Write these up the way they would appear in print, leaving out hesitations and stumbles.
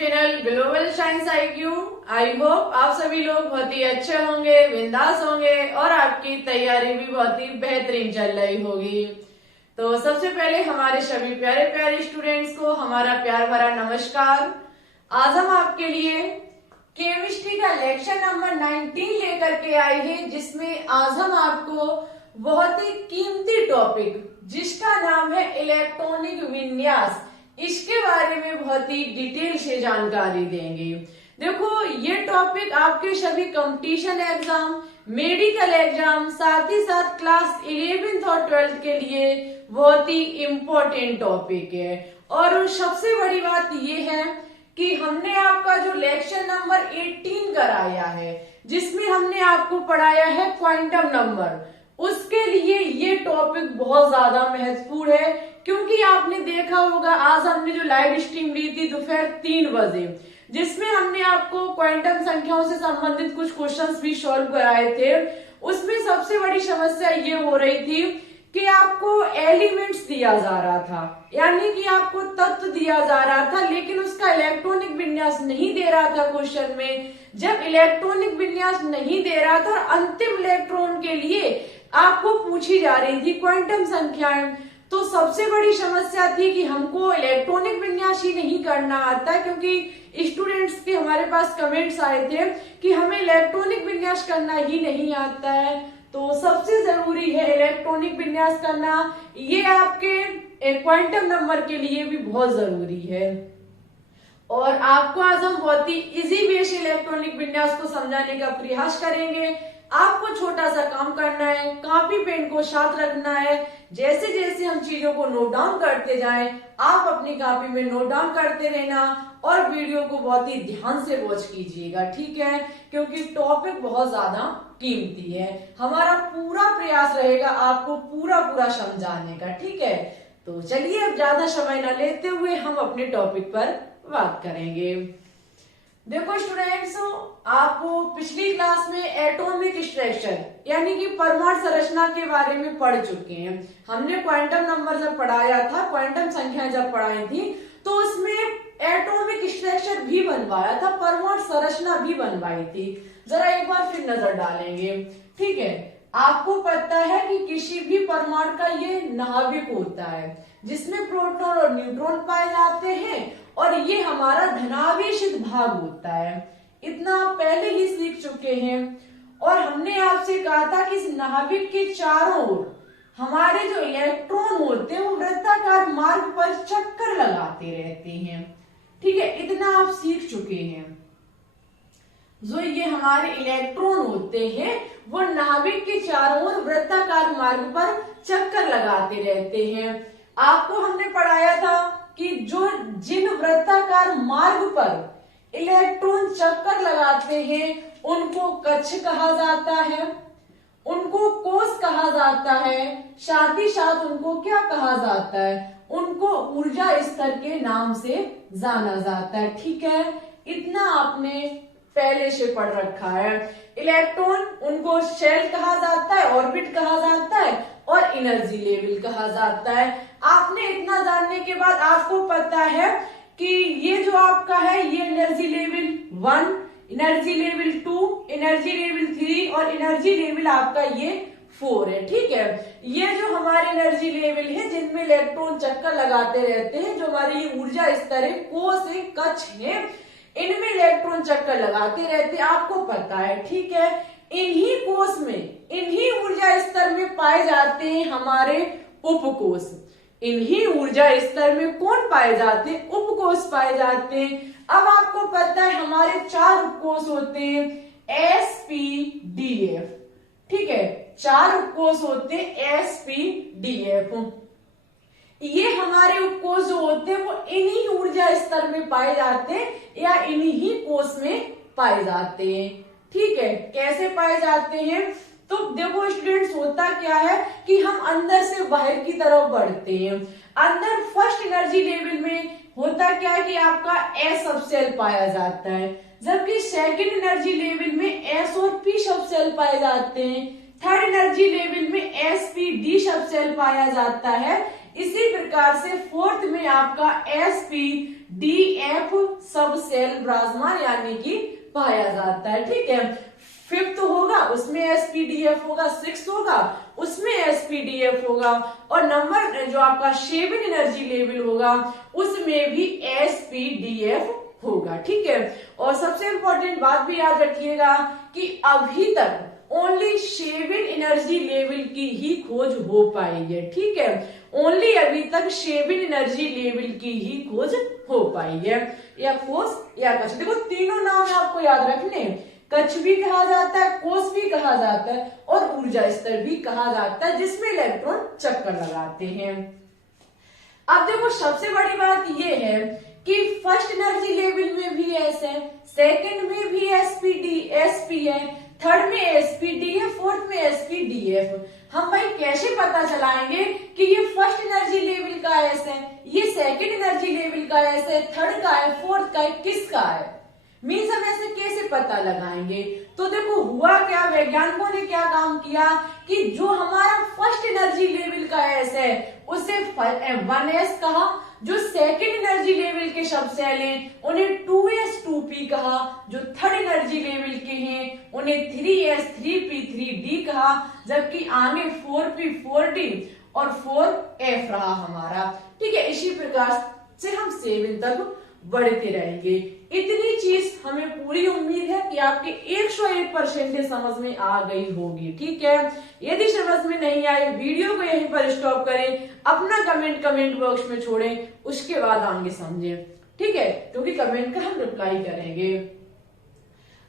Channel global science IQ। I hope आप सभी लोग बहुत ही अच्छे होंगे, बिंदास होंगे और आपकी तैयारी भी बहुत ही बेहतरीन चल रही होगी। तो सबसे पहले हमारे सभी प्यारे प्यारे स्टूडेंट्स को हमारा प्यार भरा नमस्कार। आज हम आपके लिए केमिस्ट्री का लेक्चर नंबर 19 लेकर के आए हैं, जिसमें आज हम आपको बहुत ही कीमती टॉपिक जिसका नाम है इलेक्ट्रॉनिक विन्यास, इसके बारे में बहुत ही डिटेल से जानकारी देंगे। देखो, ये टॉपिक आपके सभी कंपटीशन एग्जाम, मेडिकल एग्जाम, साथ ही साथ क्लास 11th और 12th के लिए बहुत ही इम्पोर्टेंट टॉपिक है। और सबसे बड़ी बात ये है कि हमने आपका जो लेक्चर नंबर 18 कराया है, जिसमें हमने आपको पढ़ाया है क्वांटम नंबर, उसके लिए ये टॉपिक बहुत ज्यादा महत्वपूर्ण है। क्योंकि आपने देखा होगा आज हमने जो लाइव स्ट्रीम ली थी दोपहर 3 बजे, जिसमें हमने आपको क्वांटम संख्याओं से संबंधित कुछ क्वेश्चंस भी सॉल्व कराए थे। उसमें सबसे बड़ी समस्या ये हो रही थी कि आपको एलिमेंट्स दिया जा रहा था, यानी कि आपको तत्व दिया जा रहा था, लेकिन उसका इलेक्ट्रॉनिक विन्यास नहीं दे रहा था क्वेश्चन में। जब इलेक्ट्रॉनिक विन्यास नहीं दे रहा था और अंतिम इलेक्ट्रॉन के लिए आपको पूछी जा रही थी क्वांटम संख्याएं, तो सबसे बड़ी समस्या थी कि हमको इलेक्ट्रॉनिक विन्यास ही नहीं करना आता, क्योंकि स्टूडेंट्स के हमारे पास कमेंट्स आए थे कि हमें इलेक्ट्रॉनिक विन्यास करना ही नहीं आता है। तो सबसे जरूरी है इलेक्ट्रॉनिक विन्यास करना, ये आपके क्वांटम नंबर के लिए भी बहुत जरूरी है। और आपको आज हम बहुत ही इजी वे से इलेक्ट्रॉनिक विन्यास को समझाने का प्रयास करेंगे। आपको छोटा सा काम करना है, कॉपी पेन को साथ रखना है। जैसे जैसे हम चीजों को नोट डाउन करते जाएं, आप अपनी कॉपी में नोट डाउन करते रहना और वीडियो को बहुत ही ध्यान से वॉच कीजिएगा, ठीक है? क्योंकि टॉपिक बहुत ज्यादा कीमती है। हमारा पूरा प्रयास रहेगा आपको पूरा समझाने का, ठीक है? तो चलिए अब ज्यादा समय न लेते हुए हम अपने टॉपिक पर बात करेंगे। देखो स्टूडेंट्स, आपको पिछली क्लास में एटॉमिक स्ट्रक्चर यानी कि परमाणु संरचना के बारे में पढ़ चुके हैं। हमने क्वांटम नंबर जब पढ़ाया था, क्वांटम संख्या जब पढ़ाई थी, तो उसमें एटॉमिक स्ट्रक्चर भी बनवाया था, परमाणु संरचना भी बनवाई थी। जरा एक बार फिर नजर डालेंगे, ठीक है? आपको पता है कि किसी भी परमाणु का ये नाभिक होता है, जिसमें प्रोटॉन और न्यूट्रॉन पाए जाते हैं, और ये हमारा धनावेशित भाग होता है। इतना आप पहले ही सीख चुके हैं। और हमने आपसे कहा था कि इस नाभिक के चारों ओर हमारे जो इलेक्ट्रॉन होते हैं वो वृत्ताकार मार्ग पर चक्कर लगाते रहते हैं, ठीक है? इतना आप सीख चुके हैं। जो ये हमारे इलेक्ट्रॉन होते हैं वो नाभिक के चारों ओर वृत्ताकार मार्ग पर चक्कर लगाते रहते हैं। आपको हमने पढ़ाया था कि जिन वृत्ताकार मार्ग पर इलेक्ट्रॉन चक्कर लगाते हैं उनको कक्ष कहा जाता है, उनको कोष कहा जाता है, साथ ही साथ उनको क्या कहा जाता है? उनको ऊर्जा स्तर के नाम से जाना जाता है, ठीक है? इतना आपने पहले से पढ़ रखा है। इलेक्ट्रॉन उनको शेल कहा जाता है, ऑर्बिट कहा जाता है और एनर्जी लेवल कहा जाता है। आपने इतना जानने के बाद आपको पता है कि ये जो आपका है ये energy level 1, energy level 2, energy level 3 और एनर्जी लेवल आपका ये 4 है, ठीक है? ये जो हमारे एनर्जी लेवल है जिनमें इलेक्ट्रॉन चक्कर लगाते रहते हैं, जो हमारी ऊर्जा स्तर है, कोष है, कक्ष है, इनमें इलेक्ट्रॉन चक्कर लगाते रहते हैं, आपको पता है, ठीक है? इन्हीं कोष में, इन्हीं ऊर्जा स्तर में पाए जाते हैं हमारे उपकोष। इन्हीं ऊर्जा स्तर में कौन पाए जाते हैं? उपकोष पाए जाते हैं। अब आपको पता है हमारे 4 उपकोष होते हैं, SPDF, ठीक है? 4 उपकोष होते हैं SPDF। ये हमारे उपकोष जो होते हैं वो इन्हीं ऊर्जा स्तर में पाए जाते हैं या इन्हीं कोष में पाए जाते हैं, ठीक है? कैसे पाए जाते हैं? तो देखो स्टूडेंट्स, होता क्या है कि हम अंदर से बाहर की तरफ बढ़ते हैं। अंदर फर्स्ट एनर्जी लेवल में होता क्या है कि आपका S सब सेल पाया जाता है, जबकि सेकंड एनर्जी लेवल में S और P सब सेल पाए जाते हैं। थर्ड एनर्जी लेवल में SP, D सब सेल पाया जाता है। इसी प्रकार से फोर्थ में आपका SP, DF सब सेल विराजमान यानी कि पाया जाता है। ठीक है, फिफ्थ होगा उसमें sp-df होगा, सिक्स होगा उसमें sp-df होगा, और नंबर जो आपका 7 एनर्जी लेवल होगा उसमें भी sp-df होगा। ठीक है, और सबसे इंपॉर्टेंट बात भी याद रखिएगा कि अभी तक ओनली 7 एनर्जी लेवल की ही खोज हो पाई है। ठीक है, ओनली अभी तक 7 एनर्जी लेवल की ही खोज हो पाई है, या कोष या कक्ष। देखो तीनों नाम आपको याद रखने, कक्ष भी कहा जाता है, कोष भी कहा जाता है, और ऊर्जा स्तर भी कहा जाता है, जिसमें इलेक्ट्रॉन चक्कर लगाते हैं। अब देखो सबसे बड़ी बात यह है कि फर्स्ट एनर्जी लेवल में भी एस है, सेकंड में भी एसपी है, थर्ड में एसपीडी है, फोर्थ में एसपीडीएफ। हम भाई कैसे पता चलाएंगे कि ये फर्स्ट एनर्जी लेवल का एस है, ये सेकंड एनर्जी लेवल का एस है, थर्ड का है, फोर्थ का है, किसका है? मीन्स हम ऐसे कैसे पता लगाएंगे? तो देखो हुआ क्या, वैज्ञानिकों ने क्या काम किया कि जो हमारा फर्स्ट एनर्जी लेवल का एस है उसे 1s कहा, जो सेकंड एनर्जी लेवल के सब सेल हैं उन्हें 2s 2p कहा, जो थर्ड एनर्जी लेवल के हैं उन्हें 3s 3p 3d कहा, जबकि आगे 4p 4d और 4f रहा हमारा। ठीक है, इसी प्रकार से हम 7 तक बढ़ते रहेंगे। इतनी चीज हमें पूरी उम्मीद है कि आपके 101% समझ में आ गई होगी। ठीक है, यदि समझ में नहीं आई वीडियो को यहीं पर स्टॉप करें, अपना कमेंट बॉक्स में छोड़ें, उसके बाद आगे समझें। ठीक है, क्योंकि कमेंट का हम रिप्लाई करेंगे।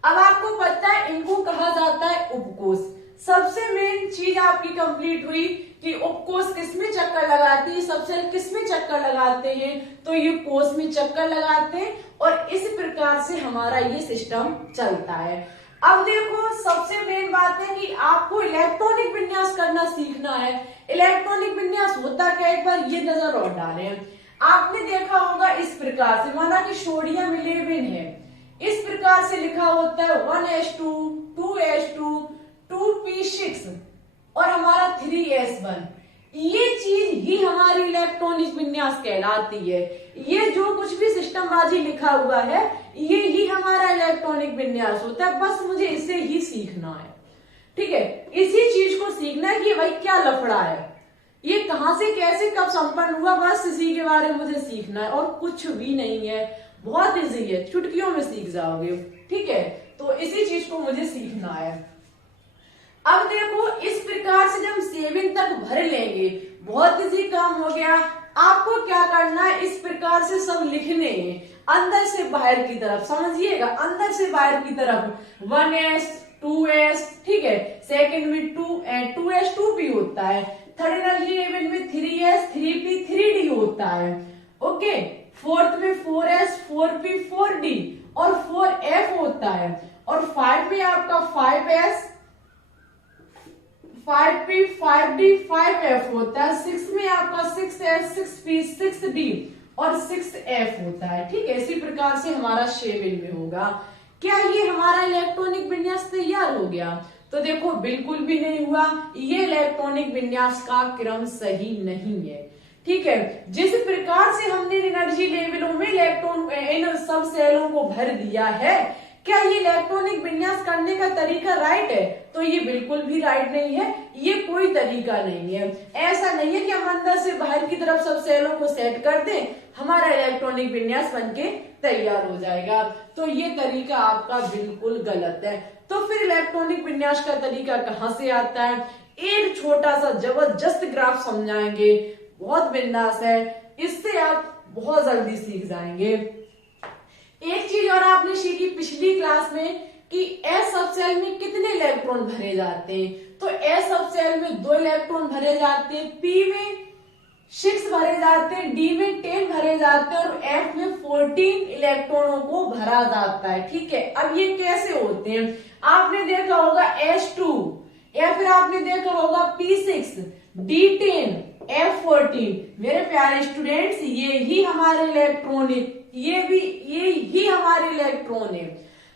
अब आपको पता है इनको कहा जाता है उपकोष। सबसे मेन चीज आपकी कंप्लीट हुई कि उपकोष किसमें चक्कर लगाती है, सब सेल किसमें चक्कर लगाते हैं, तो ये कोष में चक्कर लगाते हैं, और इस प्रकार से हमारा ये सिस्टम चलता है। अब देखो सबसे मेन बात है कि आपको इलेक्ट्रॉनिक विन्यास करना सीखना है। इलेक्ट्रॉनिक विन्यास होता क्या, एक बार ये नजर और डालें। आपने देखा होगा इस प्रकार से, माना कि सोडियम 11 है, इस प्रकार से लिखा होता है 1s2 2s2 2p6 और हमारा 3s1। ये चीज ही हमारी इलेक्ट्रॉनिक विन्यास कहलाती है। ये जो कुछ भी सिस्टमबाजी लिखा हुआ है ये ही हमारा इलेक्ट्रॉनिक विन्यास होता है, बस मुझे इसे ही सीखना है। ठीक है, इसी चीज को सीखना है कि भाई क्या लफड़ा है, ये कहां से कैसे कब संपन्न हुआ, बस इसी के बारे में मुझे सीखना है, और कुछ भी नहीं है। बहुत इजी है, चुटकियों में सीख जाओगे। ठीक है, तो इसी चीज को मुझे सीखना है। अब देखो इस प्रकार से जब 7 तक भर लेंगे, बहुत इजी काम हो गया। आपको क्या करना है, इस प्रकार से सब लिखने हैं अंदर से बाहर की तरफ, समझिएगा, अंदर से बाहर की तरफ 1s 2s। ठीक है, सेकंड में 2s 2p होता है, थर्ड एनर्जी लेवल में 3s 3p 3d होता है। ओके, फोर्थ में 4s 4p 4d और 4f होता है, और 5 में आपका 5s 5p 5d 5f होता है, 6 में आपका 6s 6p 6d और 6f होता है। ठीक है, इसी प्रकार से हमारा 7 में होगा। क्या ये हमारा इलेक्ट्रॉनिक विन्यास तैयार हो गया? तो देखो बिल्कुल भी नहीं हुआ, ये इलेक्ट्रॉनिक विन्यास का क्रम सही नहीं है। ठीक है, जिस प्रकार से हमने एनर्जी लेवलों में इलेक्ट्रॉन इन सब सेलों को भर दिया है, क्या ये इलेक्ट्रॉनिक विन्यास करने का तरीका राइट है? तो ये बिल्कुल भी राइट नहीं है, ये कोई तरीका नहीं है। ऐसा नहीं है कि हम अंदर से बाहर की तरफ सब सेलों को सेट कर दें, हमारा इलेक्ट्रॉनिक विन्यास बनके तैयार हो जाएगा। तो ये तरीका आपका बिल्कुल गलत है। तो फिर इलेक्ट्रॉनिक विन्यास का तरीका कहाँ से आता है? एक छोटा सा जबरदस्त ग्राफ समझाएंगे, बहुत बिंदास है, इससे आप बहुत जल्दी सीख जाएंगे। एक चीज और आपने सीखी पिछली क्लास में कि एस सब सेल में कितने इलेक्ट्रॉन भरे जाते हैं। तो एस सब सेल में 2 इलेक्ट्रॉन भरे जाते हैं, पी में 6 भरे जाते हैं, डी में 10 भरे जाते हैं, और एफ में 14 इलेक्ट्रॉनों को भरा जाता है। ठीक है, अब ये कैसे होते हैं? आपने देखा होगा S2, या फिर आपने देखा होगा P6 D10 F14। मेरे प्यारे स्टूडेंट्स, ये ही हमारे इलेक्ट्रॉनिक, ये ही हमारे इलेक्ट्रॉन है।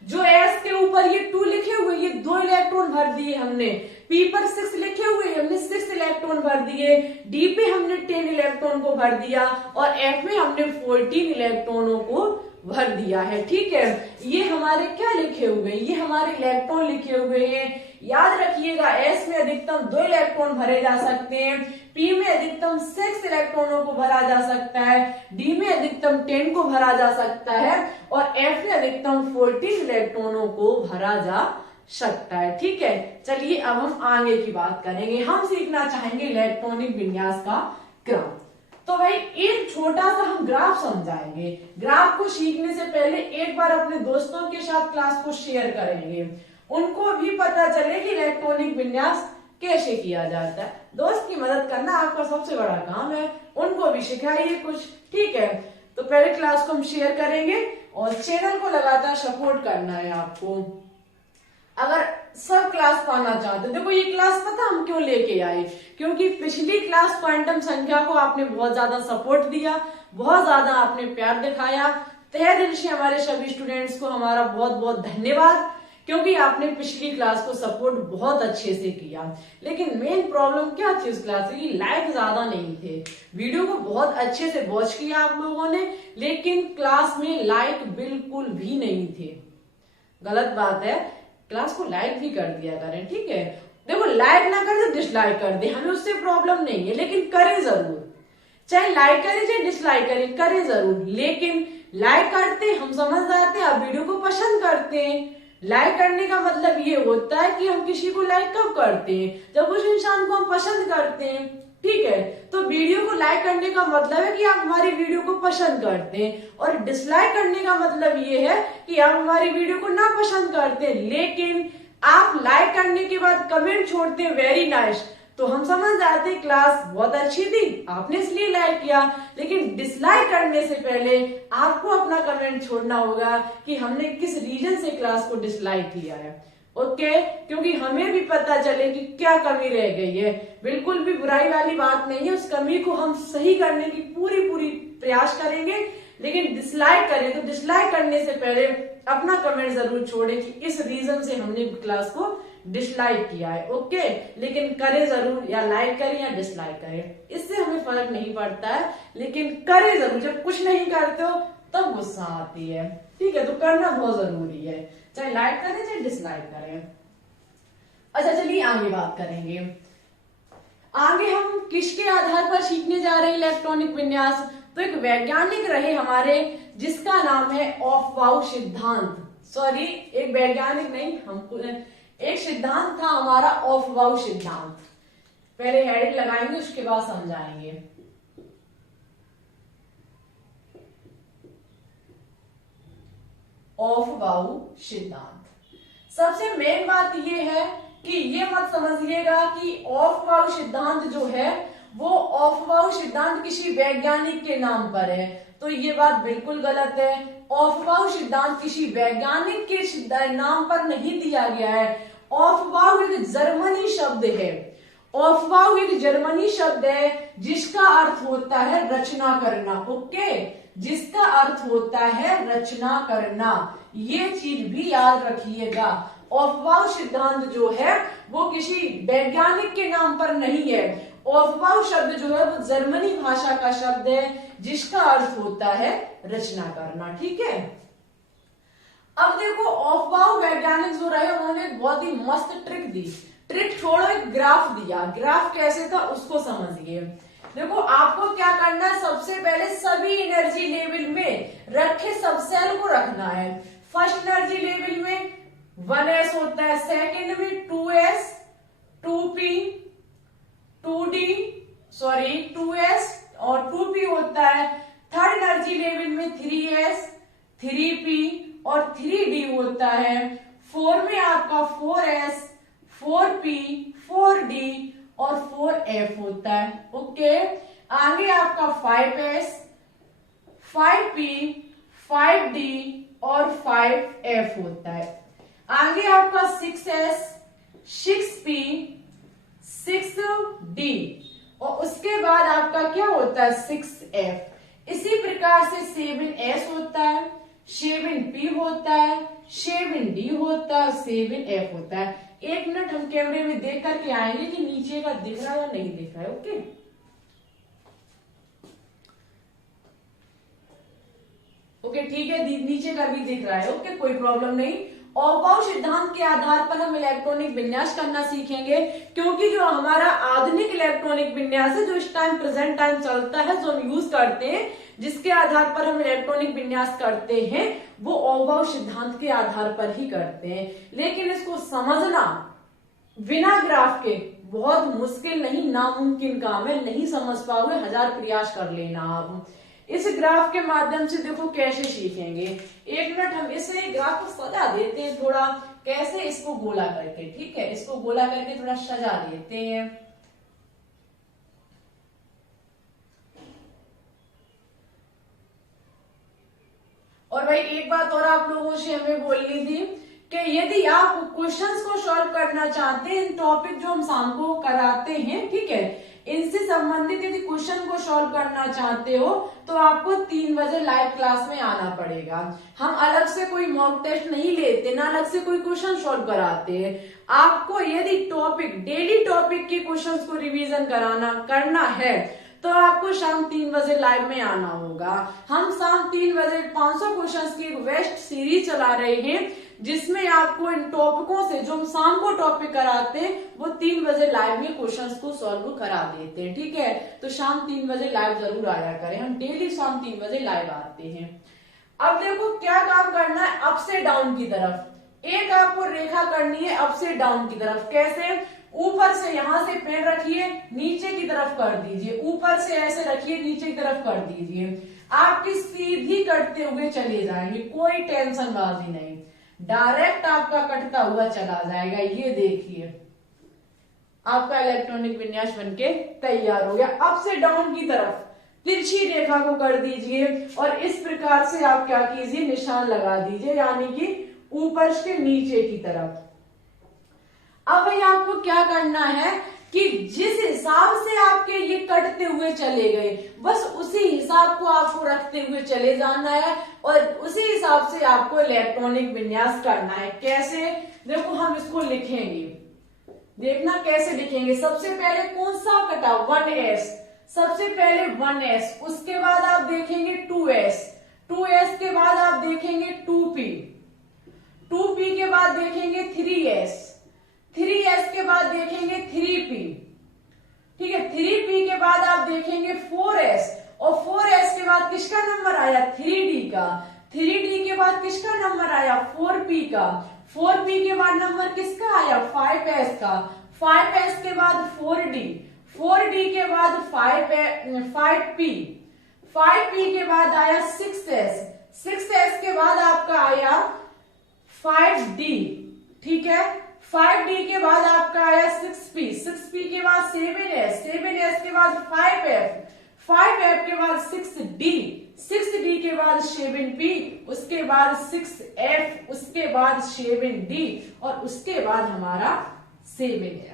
जो एस के ऊपर ये 2 लिखे हुए, ये 2 इलेक्ट्रॉन भर दिए हमने। पी पर 6 लिखे हुए, हमने 6 इलेक्ट्रॉन भर दिए। डी पे हमने 10 इलेक्ट्रॉन को भर दिया और एफ में हमने 14 इलेक्ट्रॉनों को भर दिया है। ठीक है, ये हमारे क्या लिखे हुए, ये हमारे इलेक्ट्रॉन लिखे हुए हैं। याद रखिएगा, एस में अधिकतम 2 इलेक्ट्रॉन भरे जा सकते हैं, पी में अधिकतम 6 इलेक्ट्रॉनों को भरा जा सकता है, डी में अधिकतम 10 को भरा जा सकता है और एफ में अधिकतम 14 इलेक्ट्रॉनों को भरा जा सकता है। ठीक है, चलिए अब हम आगे की बात करेंगे। हम सीखना चाहेंगे इलेक्ट्रॉनिक विन्यास का क्रम। तो भाई एक छोटा सा हम ग्राफ समझाएंगे। ग्राफ को सीखने से पहले एक बार अपने दोस्तों के साथ क्लास को शेयर करेंगे, उनको भी पता चले कि इलेक्ट्रॉनिक विन्यास कैसे किया जाता है। दोस्त की मदद करना आपका सबसे बड़ा काम है, उनको भी सिखाइए कुछ। ठीक है, तो पहले क्लास को हम शेयर करेंगे और चैनल को लगातार सपोर्ट करना है आपको। अगर सब क्लास पाना चाहते, देखो ये क्लास पता हम क्यों लेके आए, क्योंकि पिछली क्लास क्वांटम संख्या को आपने बहुत ज्यादा सपोर्ट दिया, बहुत ज्यादा आपने प्यार दिखाया। तहे दिल से हमारे सभी स्टूडेंट्स को हमारा बहुत बहुत धन्यवाद, क्योंकि आपने पिछली क्लास को सपोर्ट बहुत अच्छे से किया। लेकिन मेन प्रॉब्लम क्या थी उस क्लास की, लाइक ज्यादा नहीं थे। वीडियो को बहुत अच्छे से वॉच किया आप लोगों ने, लेकिन क्लास में लाइक बिल्कुल भी नहीं थे। गलत बात है, क्लास को लाइक भी कर दिया करें। ठीक है, देखो लाइक ना करें तो डिसलाइक कर दे, हमें उससे प्रॉब्लम नहीं है, लेकिन करें जरूर। चाहे लाइक करें चाहे डिसलाइक करें, करें जरूर। लेकिन लाइक करते हम समझ जाते हैं, आप वीडियो को पसंद करते हैं। लाइक करने का मतलब ये होता है कि हम किसी को लाइक कब करते हैं, जब उस इंसान को हम पसंद करते हैं। ठीक है, तो वीडियो को लाइक करने का मतलब है कि आप हमारी वीडियो को पसंद करते हैं, और डिसलाइक करने का मतलब ये है कि आप हमारी वीडियो को ना पसंद करते हैं। लेकिन आप लाइक करने के बाद कमेंट छोड़ते हैं वेरी नाइस, तो हम समझ जाते हैं क्लास बहुत अच्छी थी, आपने इसलिए लाइक किया। लेकिन डिसलाइक करने से पहले आपको अपना कमेंट छोड़ना होगा कि हमने किस रीजन से क्लास को डिसलाइक किया है। ओके, क्योंकि हमें भी पता चले कि क्या कमी रह गई है। बिल्कुल भी बुराई वाली बात नहीं है, उस कमी को हम सही करने की पूरी प्रयास करेंगे। लेकिन डिसलाइक करें तो डिसलाइक करने से पहले अपना कमेंट जरूर छोड़ें कि इस रीजन से हमने क्लास को डिसलाइक किया है। ओके, लेकिन करें जरूर, या लाइक करें या डिसलाइक करें, इससे हमें फर्क नहीं पड़ता है, लेकिन करें जरूर। जब कुछ नहीं करते हो तब गुस्सा आती है। ठीक है, तो करना बहुत जरूरी है, चाहे लाइक करें चाहे डिसलाइक करें। अच्छा चलिए आगे बात करेंगे। आगे हम किसके आधार पर सीखने जा रहे हैं इलेक्ट्रॉनिक विन्यास, तो एक वैज्ञानिक रहे हमारे जिसका नाम है ऑफबाउ सिद्धांत। सॉरी, एक वैज्ञानिक नहीं, हमको एक सिद्धांत था हमारा ऑफबाउ सिद्धांत। पहले हेडिंग लगाएंगे उसके बाद समझाएंगे। ऑफबाउ सिद्धांत। सबसे मेन बात यह है कि ये मत समझिएगा कि ऑफबाउ सिद्धांत जो है वो ऑफबाउ सिद्धांत किसी वैज्ञानिक के नाम पर है, तो ये बात बिल्कुल गलत है। ऑफबाउ सिद्धांत किसी वैज्ञानिक के नाम पर नहीं दिया गया है। ऑफबाउ एक जर्मनी शब्द है। ऑफबाउ एक जर्मनी शब्द है जिसका अर्थ होता है रचना करना। ओके, जिसका अर्थ होता है रचना करना, ये चीज भी याद रखिएगा। ऑफबाउ सिद्धांत जो है वो किसी वैज्ञानिक के नाम पर नहीं है। ऑफबाउ शब्द जो है वो जर्मनी भाषा का शब्द है जिसका अर्थ होता है रचना करना। ठीक है, अब देखो ऑफबाउ वैज्ञानिक जो रहे उन्होंने बहुत ही मस्त ट्रिक दी। ट्रिक छोड़ो, एक ग्राफ दिया। ग्राफ कैसे था उसको समझिए। देखो आपको क्या करना है, सबसे पहले सभी एनर्जी लेवल में रखे सब सेल को रखना है। फर्स्ट एनर्जी लेवल में 1s होता है, सेकेंड में 2s, 2p, 2s और 2p होता है। थर्ड एनर्जी लेवल में 3s, 3p और 3d होता है। 4 में आपका 4s, 4p, 4d और 4f होता है। ओके, आगे आपका 5s, 5p, 5d और 5f होता है। आगे आपका 6s, 6p, 6d और उसके बाद आपका क्या होता है 6f। इसी प्रकार से 7s होता है, 7p होता है, 7d होता है, 7f होता है। 1 मिनट हम कैमरे में देख करके आएंगे कि नीचे का दिख रहा है या नहीं दिख रहा है। ओके, ओके ठीक है, नीचे का भी दिख रहा है। ओके, कोई प्रॉब्लम नहीं। ऑफबाउ सिद्धांत के आधार पर हम इलेक्ट्रॉनिक विन्यास करना सीखेंगे, क्योंकि जो हमारा आधुनिक इलेक्ट्रॉनिक विन्यास है, जो इस टाइम प्रेजेंट टाइम चलता है, जो हम यूज करते हैं, जिसके आधार पर हम इलेक्ट्रॉनिक विन्यास करते हैं, वो ऑफबाउ सिद्धांत के आधार पर ही करते हैं। लेकिन इसको समझना बिना ग्राफ के बहुत मुश्किल नहीं, नामुमकिन काम है। नहीं समझ पाओगे, 1000 प्रयास कर लेना आप। इस ग्राफ के माध्यम से देखो कैसे सीखेंगे। 1 मिनट हम इसे ग्राफ को सजा देते हैं थोड़ा, कैसे, इसको गोला करके। ठीक है, इसको गोला करके थोड़ा सजा देते हैं। और भाई एक बात और आप लोगों से हमें बोलनी थी कि यदि आप क्वेश्चंस को सॉल्व करना चाहते हैं, इन टॉपिक जो हम शाम को कराते हैं, ठीक है, इनसे संबंधित यदि क्वेश्चन को सॉल्व करना चाहते हो तो आपको 3 बजे लाइव क्लास में आना पड़ेगा। हम अलग से कोई मॉक टेस्ट नहीं लेते, ना अलग से कोई क्वेश्चन सॉल्व कराते हैं। आपको यदि टॉपिक, डेली टॉपिक के क्वेश्चंस को रिवीजन करना है तो आपको शाम 3 बजे लाइव में आना होगा। हम शाम 3 बजे 500 क्वेश्चंस की एक वेस्ट सीरीज चला रहे हैं, जिसमें आपको इन टॉपिकों से, जो हम शाम को टॉपिक कराते हैं, वो 3 बजे लाइव में क्वेश्चंस को सॉल्व करा देते हैं। ठीक है, तो शाम 3 बजे लाइव जरूर आया करें। हम डेली शाम 3 बजे लाइव आते हैं। अब देखो क्या काम करना है, अप से डाउन की तरफ। एक आपको रेखा करनी है अप से डाउन की तरफ। कैसे? ऊपर से यहां से पेन रखिए, नीचे की तरफ कर दीजिए। ऊपर से ऐसे रखिए, नीचे की तरफ कर दीजिए। आपकी सीधी कटते हुए चले जाएंगे, कोई टेंशन बाजी नहीं, डायरेक्ट आपका कटता हुआ चला जाएगा। ये देखिए, आपका इलेक्ट्रॉनिक विन्यास बनके तैयार हो गया। अप से डाउन की तरफ तिरछी रेखा को कर दीजिए और इस प्रकार से आप क्या कीजिए, निशान लगा दीजिए, यानी कि ऊपर से नीचे की तरफ। अब भाई आपको क्या करना है कि जिस हिसाब से आपके ये कटते हुए चले गए, बस उसी हिसाब को आपको रखते हुए चले जाना है और उसी हिसाब से आपको इलेक्ट्रॉनिक विन्यास करना है। कैसे? देखो हम इसको लिखेंगे, देखना कैसे लिखेंगे। सबसे पहले कौन सा कटा? 1s। सबसे पहले 1s, उसके बाद आप देखेंगे 2s, 2s के बाद आप देखेंगे 2p, 2p के बाद देखेंगे 3s, 3s के बाद देखेंगे 3p, ठीक है, 3p के बाद आप देखेंगे 4s और 4s के बाद किसका नंबर आया? 3d का। 3d के बाद किसका नंबर आया? 4p का। 4p के बाद नंबर किसका आया? 5s का। 5s के बाद 4d, 4d के बाद 5p, 5p के बाद आया 6s, 6s के बाद आपका आया 5d, ठीक है, 5d के बाद आपका आया 6p, 6p के बाद 7s, 7s के बाद 5f, 5f के बाद 6d, 6d के बाद 7p, उसके बाद 6f, उसके बाद 7d और उसके बाद हमारा 7f।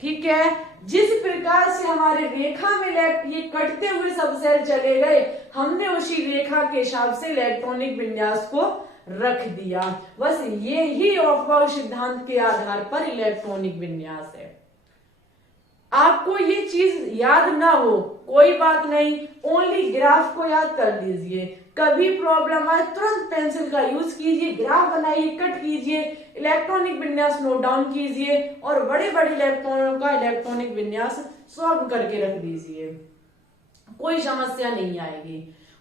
ठीक है, जिस प्रकार से हमारे रेखा में ये कटते हुए सब सेल चले गए, हमने उसी रेखा के हिसाब से इलेक्ट्रॉनिक विन्यास को रख दिया। बस ये ही ऑफबाउ सिद्धांत के आधार पर इलेक्ट्रॉनिक विन्यास है। आपको ये चीज याद ना हो कोई बात नहीं, ओनली ग्राफ को याद कर लीजिए। कभी प्रॉब्लम आए तुरंत पेंसिल का यूज कीजिए, ग्राफ बनाइए, कट कीजिए, इलेक्ट्रॉनिक विन्यास नोट डाउन कीजिए और बड़े बड़े इलेक्ट्रॉनों का इलेक्ट्रॉनिक विन्यास सॉल्व करके रख दीजिए, कोई समस्या नहीं आएगी।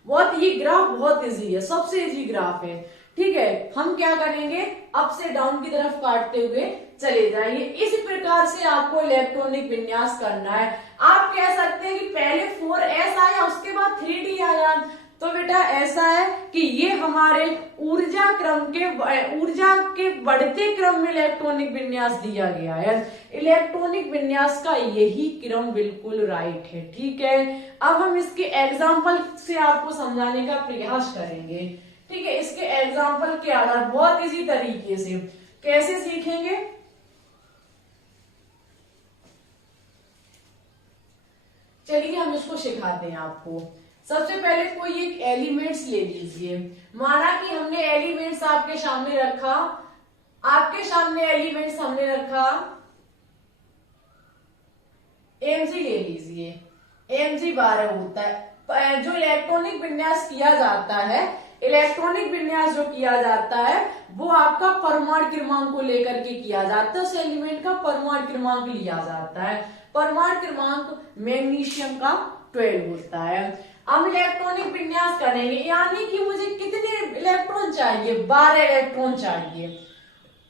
बहुत ये ग्राफ बहुत इजी है, सबसे इजी ग्राफ है। ठीक है, हम क्या करेंगे, अप से डाउन की तरफ काटते हुए चले जाएंगे। इस प्रकार से आपको इलेक्ट्रॉनिक विन्यास करना है। आप कह सकते हैं कि पहले 4s आया उसके बाद 3d आया, तो बेटा ऐसा है कि ये हमारे ऊर्जा के बढ़ते क्रम में इलेक्ट्रॉनिक विन्यास दिया गया है। इलेक्ट्रॉनिक विन्यास का यही क्रम बिल्कुल राइट है। ठीक है, अब हम इसके एग्जाम्पल से आपको समझाने का प्रयास करेंगे। ठीक है, इसके एग्जाम्पल के आधार बहुत इजी तरीके से कैसे सीखेंगे, चलिए हम इसको सिखाते हैं आपको। सबसे पहले कोई एक एलिमेंट्स ले लीजिए। माना कि हमने एलिमेंट्स आपके सामने रखा, हमने रखा Mg ले लीजिए। Mg 12 होता है। जो इलेक्ट्रॉनिक विन्यास किया जाता है, इलेक्ट्रॉनिक विन्यास जो किया जाता है वो आपका परमाणु क्रमांक को लेकर के किया जाता है। उस एलिमेंट का परमाणु क्रमांक लिया जाता है। परमाणु क्रमांक मैग्नीशियम का 12 होता है। हम इलेक्ट्रॉनिक विन्यास करेंगे, यानी कि मुझे कितने इलेक्ट्रॉन चाहिए? 12 इलेक्ट्रॉन चाहिए।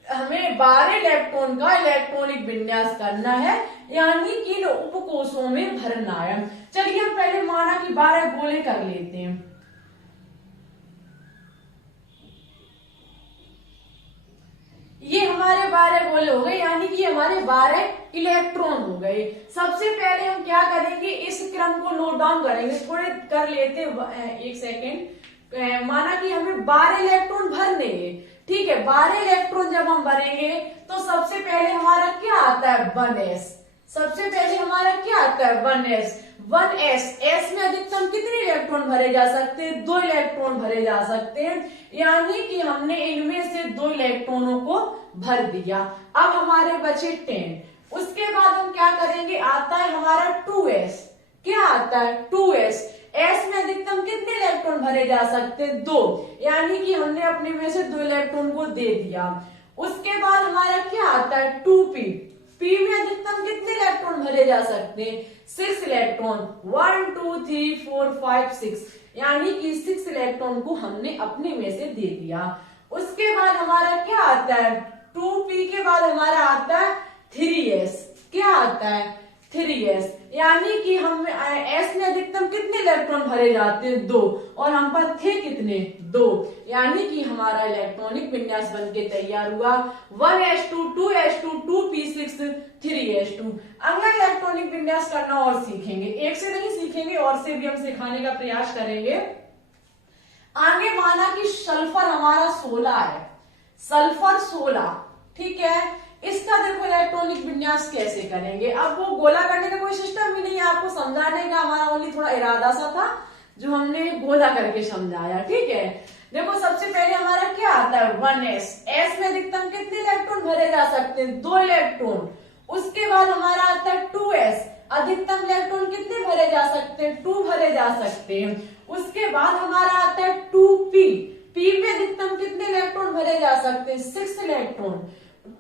हमें 12 इलेक्ट्रॉन का इलेक्ट्रॉनिक विन्यास करना है, यानी कि इन उपकोषों में भरना है। चलिए हम पहले माना कि 12 गोले कर लेते हैं। ये हमारे 12 गोले हो गए, यानी कि हमारे 12 इलेक्ट्रॉन हो गए। सबसे पहले हम क्या करेंगे, इस क्रम को नोट डाउन करेंगे। थोड़े कर लेते, एक सेकेंड। माना कि हमें 12 इलेक्ट्रॉन भरने हैं, ठीक है। 12 इलेक्ट्रॉन जब हम भरेंगे तो सबसे पहले हमारा क्या आता है? 1s। सबसे पहले हमारा क्या आता है? 1s। 1s, s में अधिकतम कितने इलेक्ट्रॉन भरे जा सकते हैं? 2 इलेक्ट्रॉन भरे जा सकते हैं, यानी कि हमने इनमें से 2 इलेक्ट्रॉनों को भर दिया। अब हमारे बचे 10। उसके बाद हम क्या करेंगे? आता है हमारा 2s। क्या आता है? 2s। s में अधिकतम कितने इलेक्ट्रॉन भरे जा सकते हैं? 2, यानी कि हमने अपने में से 2 इलेक्ट्रॉन को दे दिया। उसके बाद हमारा क्या आता है? 2p। p में अधिकतम कितने इलेक्ट्रॉन भरे जा सकते हैं? 6 इलेक्ट्रॉन। 1 2 3 4 5 6, यानी कि 6 इलेक्ट्रॉन को हमने अपने में से दे दिया। उसके बाद हमारा क्या आता है? 2p के बाद हमारा आता है 3s। क्या आता है? 3s, यानी कि हम s में अधिकतम कितने इलेक्ट्रॉन भरे जाते हैं? 2, और हम पर थे कितने? 2, यानी कि हमारा इलेक्ट्रॉनिक विन्यास बनके तैयार हुआ 1s2 2s2 2p6 3s2। अगला इलेक्ट्रॉनिक विन्यास करना और सीखेंगे, एक से नहीं सीखेंगे, और से भी हम सिखाने का प्रयास करेंगे। आगे माना कि सल्फर हमारा 16 है, सल्फर 16, ठीक है। इसका देखो इलेक्ट्रॉनिक विन्यास कैसे करेंगे। अब वो गोला करने का कोई सिस्टम भी नहीं है, आपको समझाने का हमारा ओनली थोड़ा इरादा सा था जो हमने गोला करके समझाया, ठीक है। देखो सबसे पहले हमारा क्या आता है? 1s। s में अधिकतम कितने इलेक्ट्रॉन भरे जा सकते हैं? 2 इलेक्ट्रॉन। उसके बाद हमारा आता है 2s। अधिकतम इलेक्ट्रॉन कितने भरे जा सकते हैं? 2 भरे जा सकते हैं। उसके बाद हमारा आता है 2p। p में अधिकतम कितने इलेक्ट्रॉन भरे जा सकते हैं? 6 इलेक्ट्रॉन।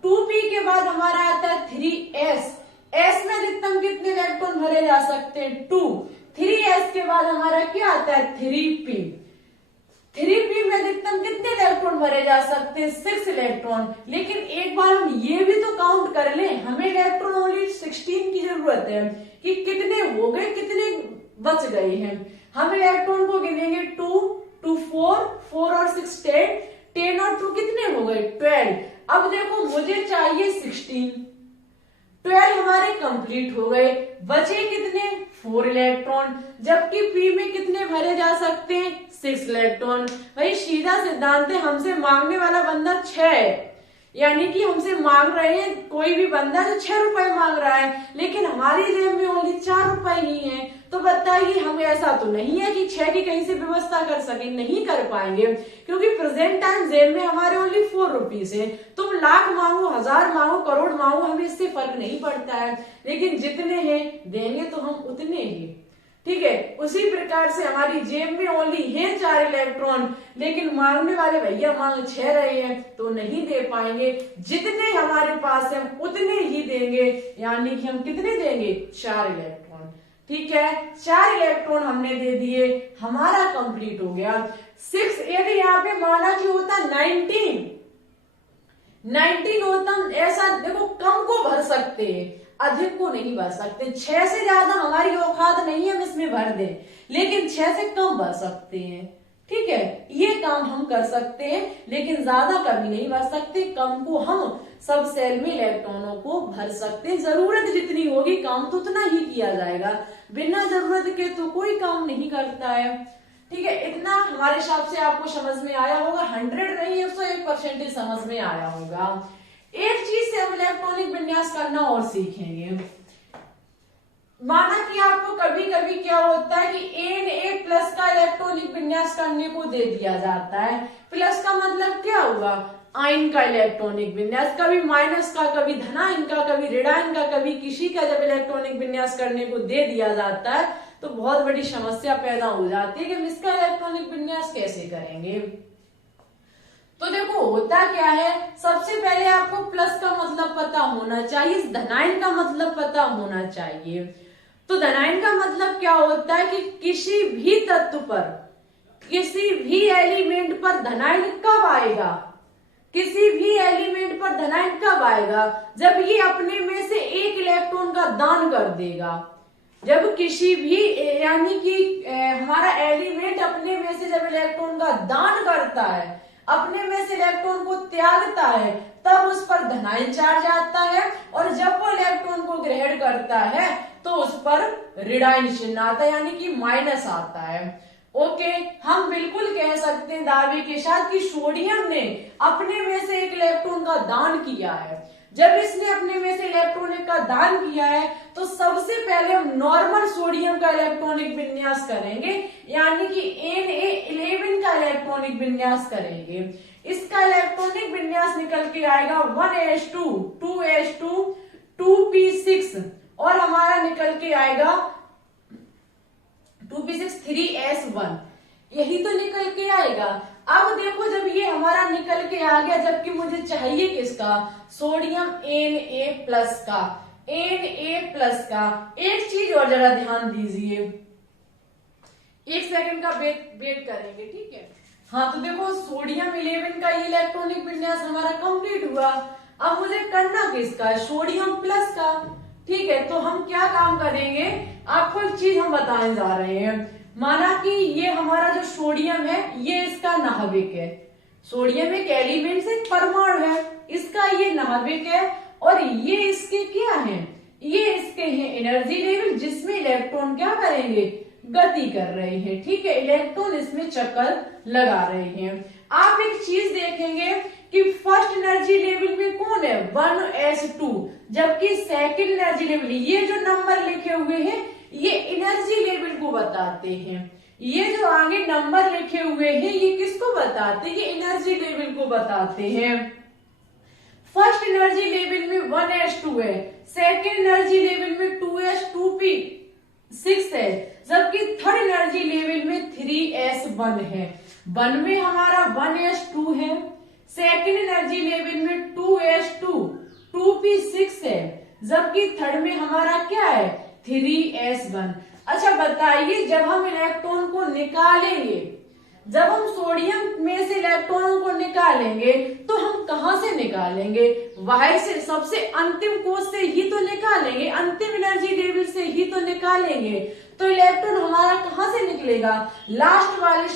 2p के बाद हमारा आता है 3s। s में अधिकतम कितने इलेक्ट्रॉन भरे जा सकते हैं? 2। 3s के बाद हमारा क्या आता है? 3p। 3p में अधिकतम कितने इलेक्ट्रॉन भरे जा सकते हैं? 6 इलेक्ट्रॉन। लेकिन एक बार हम ये भी तो काउंट कर लें, हमें इलेक्ट्रॉन ओनली 16 की जरूरत है कि कितने हो गए, कितने बच गए हैं। हम इलेक्ट्रॉन को गिनेंगे 2 2 4 4 और 6 10 10 और 2 कितने हो गए? 12। अब देखो मुझे चाहिए 16, 12 हमारे कंप्लीट हो गए, बचे कितने? 4 इलेक्ट्रॉन। जबकि p में कितने भरे जा सकते हैं? 6 इलेक्ट्रॉन। भाई सीधा सिद्धांत है, हमसे मांगने वाला बंदा 6 है, यानी कि हमसे मांग रहे हैं कोई भी बंदा जो 6 रुपए मांग रहा है, लेकिन हमारी जेब में ओनली 4 रुपए ही है। तो बताइए, हम ऐसा तो नहीं है कि 6 की कहीं से व्यवस्था कर सके, नहीं कर पाएंगे, क्योंकि प्रेजेंट टाइम जेब में हमारे ओनली 4 रुपीज है। तुम लाख मांगो, 1000 मांगो, करोड़ मांगो, हमें इससे फर्क नहीं पड़ता है, लेकिन जितने हैं देंगे तो हम उतने ही, ठीक है। उसी प्रकार से हमारी जेब में ओनली है 4 इलेक्ट्रॉन, लेकिन मांगने वाले भैया मांग 6 रहे हैं तो नहीं दे पाएंगे। जितने हमारे पास है उतने ही देंगे, यानी कि हम कितने देंगे? 4 इलेक्ट्रॉन, ठीक है। 4 इलेक्ट्रॉन हमने दे दिए, हमारा कंप्लीट हो गया। 6 यदि यहाँ पे माना कि होता 19 होता, ऐसा देखो कम को भर सकते हैं, अधिक को नहीं भर सकते। 6 से ज्यादा हमारी औकात नहीं है हम इसमें भर दें, लेकिन 6 से कम भर सकते हैं, ठीक है। ये काम हम कर सकते हैं, लेकिन ज्यादा कभी नहीं भर सकते। कम को हम सब सेल में इलेक्ट्रॉनों को भर सकते हैं। जरूरत जितनी होगी काम तो उतना ही किया जाएगा, बिना जरूरत के तो कोई काम नहीं करता है, ठीक है। इतना हमारे हिसाब से आपको समझ में आया होगा, 100 नहीं 101% समझ में आया होगा। एक चीज से हम इलेक्ट्रॉनिक विन्यास करना और सीखेंगे। माना कि आपको कभी कभी क्या होता है कि Na+ का इलेक्ट्रॉनिक विन्यास करने को दे दिया जाता है। प्लस का मतलब क्या हुआ, आयन का इलेक्ट्रॉनिक विन्यास। कभी माइनस का, कभी धनायन का, कभी ऋणायन का, कभी किसी का जब इलेक्ट्रॉनिक विन्यास करने को दे दिया जाता है तो बहुत बड़ी समस्या पैदा हो जाती है कि हम इसका इलेक्ट्रॉनिक विन्यास कैसे करेंगे। तो देखो होता क्या है, सबसे पहले आपको प्लस का मतलब पता होना चाहिए, धनायन का मतलब पता होना चाहिए। तो धनायन का मतलब क्या होता है कि किसी भी तत्व पर, किसी भी एलिमेंट पर धनायन कब आएगा, किसी भी एलिमेंट पर धनायन कब आएगा, जब ये अपने में से एक इलेक्ट्रॉन का दान कर देगा। जब किसी भी यानी कि हमारा एलिमेंट अपने में से जब इलेक्ट्रॉन का दान करता है, अपने में से इलेक्ट्रॉन को त्यागता है, तब उस पर धनायन चार्ज आता है, और जब वो इलेक्ट्रॉन को ग्रहण करता है तो उस पर ऋणायन चिन्ह आता है, यानी कि माइनस आता है। ओके, हम बिल्कुल कह सकते हैं दावे के साथ कि सोडियम ने अपने में से एक इलेक्ट्रॉन का दान किया है। जब इसने अपने में से इलेक्ट्रॉनिक का दान किया है तो सबसे पहले हम नॉर्मल सोडियम का इलेक्ट्रॉनिक विन्यास करेंगे, यानी कि Na11 का इलेक्ट्रॉनिक विन्यास करेंगे। इसका इलेक्ट्रॉनिक विन्यास निकल के आएगा 1s2 2s2 2p6, और हमारा निकल के आएगा 2p6 3s1, यही तो निकल के आएगा। अब देखो जब ये हमारा निकल के आ गया, जबकि मुझे चाहिए किसका, सोडियम Na+ का, Na+ का। एक चीज और जरा ध्यान दीजिए, 1 सेकंड का वेट करेंगे, ठीक है। हाँ तो देखो सोडियम 11 का ये इलेक्ट्रॉनिक विन्यास हमारा कंप्लीट हुआ। अब मुझे करना किसका, सोडियम प्लस का, ठीक है। तो हम क्या काम करेंगे, आपको एक चीज हम बताने जा रहे हैं। माना कि ये हमारा जो सोडियम है ये इसका नाभिक है, सोडियम एक एलिमेंट से परमाणु है, इसका ये नाभिक है, और ये इसके क्या है, ये इसके हैं एनर्जी लेवल, जिसमें इलेक्ट्रॉन क्या करेंगे, गति कर रहे हैं, ठीक है। इलेक्ट्रॉन इसमें चक्कर लगा रहे हैं। आप एक चीज देखेंगे कि फर्स्ट एनर्जी लेवल में कौन है, 1s2, जबकि सेकंड एनर्जी लेवल, ये जो नंबर लिखे हुए हैं ये एनर्जी लेवल को बताते हैं, ये जो आगे नंबर लिखे हुए हैं ये किसको बताते हैं, ये एनर्जी लेवल को बताते हैं। फर्स्ट एनर्जी लेवल में 1s2 है, सेकंड एनर्जी लेवल में 2s2p6 है, जबकि थर्ड एनर्जी लेवल में 3s1 है। 1 में हमारा 1s2 है, सेकंड एनर्जी लेवल में 2s2 2p6 है, जबकि थर्ड में हमारा क्या है, 3s1। अच्छा बताइए, जब हम इलेक्ट्रॉन को निकालेंगे, जब हम सोडियम में से इलेक्ट्रॉनों को निकालेंगे तो हम कहां से निकालेंगे, बाहर से, सबसे अंतिम कोष से ही तो निकालेंगे, अंतिम एनर्जी लेवल से ही तो निकालेंगे। तो इलेक्ट्रॉन हमारा कहां से निकलेगा, लास्ट वाले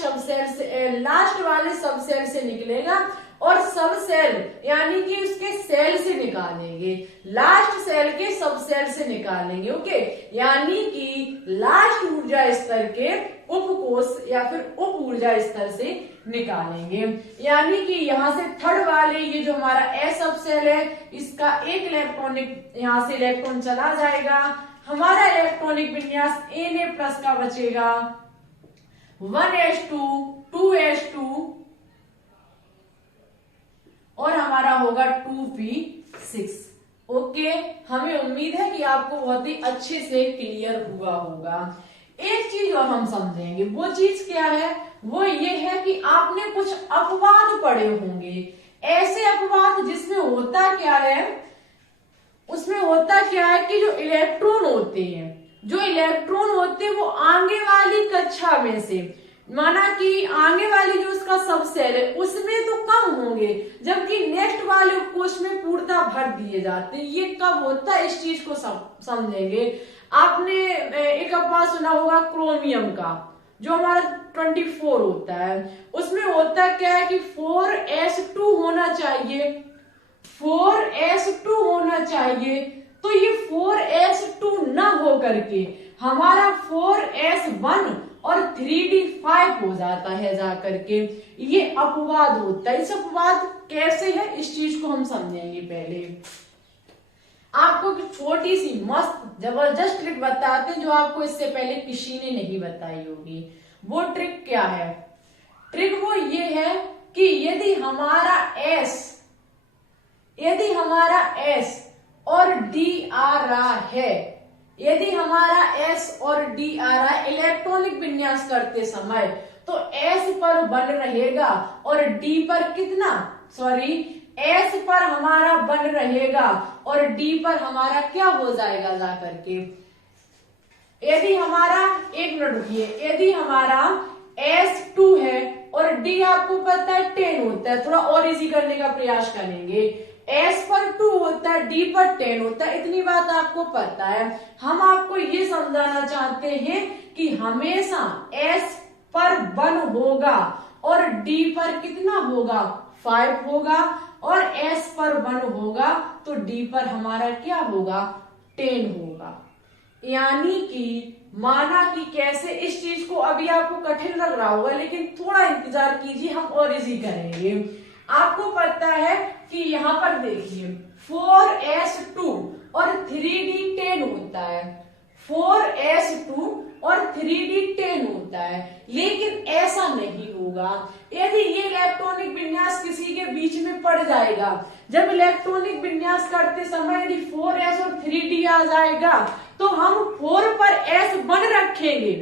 सबसेल से निकलेगा, और सब सेल यानी कि उसके सेल से निकालेंगे, लास्ट सेल के सब सेल से निकालेंगे। ओके, यानी कि लास्ट ऊर्जा स्तर के उपकोष या फिर उप ऊर्जा स्तर से निकालेंगे। यानी कि यहाँ से थर्ड वाले ये जो हमारा एस सब सेल है, इसका एक इलेक्ट्रॉनिक, यहाँ से इलेक्ट्रॉन चला जाएगा, हमारा इलेक्ट्रॉनिक विन्यास Na+ का बचेगा, 1s2 2s2 और हमारा होगा 2p6। ओके, हमें उम्मीद है कि आपको बहुत ही अच्छे से क्लियर हुआ होगा। एक चीज और हम समझेंगे, वो चीज क्या है, वो ये है कि आपने कुछ अपवाद पढ़े होंगे, ऐसे अपवाद जिसमें होता क्या है, उसमें होता क्या है कि जो इलेक्ट्रॉन होते हैं, वो आगे वाली कक्षा में से, माना कि आगे वाली जो उसका सब सेल है उसमें तो कम होंगे, जबकि नेक्स्ट वाले कोष में पूर्णता भर दिए जाते हैं। ये कब होता है, इस चीज को समझेंगे। आपने एक अपवाद सुना होगा क्रोमियम का, जो हमारा 24 होता है, उसमें होता क्या है कि 4s2 होना चाहिए, 4s2 होना चाहिए, तो ये 4s2 न हो करके हमारा 4s1 और 3d5 हो जाता है जाकर के, ये अपवाद होता है। इस अपवाद कैसे है, इस चीज को हम समझेंगे पहले। आपको छोटी सी मस्त जबरदस्त ट्रिक बताते हैं जो आपको इससे पहले किसी ने नहीं बताई होगी। वो ट्रिक क्या है? ट्रिक वो ये है कि यदि हमारा S और D आ रहा है, यदि हमारा S और D आ रहा है इलेक्ट्रॉनिक विन्यास करते समय, तो S पर बल रहेगा और D पर कितना, S पर हमारा बल रहेगा और D पर हमारा क्या हो जाएगा जा करके, यदि हमारा, एक मिनट रुकिए, यदि हमारा S2 है और D आपको पता है 10 होता है, थोड़ा और इजी करने का प्रयास करेंगे। S पर 2 होता है, D पर 10 होता है, इतनी बात आपको पता है। हम आपको ये समझाना चाहते हैं कि हमेशा S पर 1 होगा और D पर कितना होगा, 5 होगा, और S पर 1 होगा तो D पर हमारा क्या होगा, 10 होगा। यानी कि माना कि कैसे, इस चीज को अभी आपको कठिन लग रहा होगा लेकिन थोड़ा इंतजार कीजिए, हम और इजी करेंगे। आपको पता है कि यहाँ पर देखिए 4S2 और 3D10 होता है, 4S2 और 3D10 होता है, लेकिन ऐसा नहीं होगा। यदि ये इलेक्ट्रॉनिक विन्यास किसी के बीच में पड़ जाएगा, जब इलेक्ट्रॉनिक विन्यास करते समय यदि 4S और 3D आ जाएगा तो हम 4 पर S बन रखेंगे,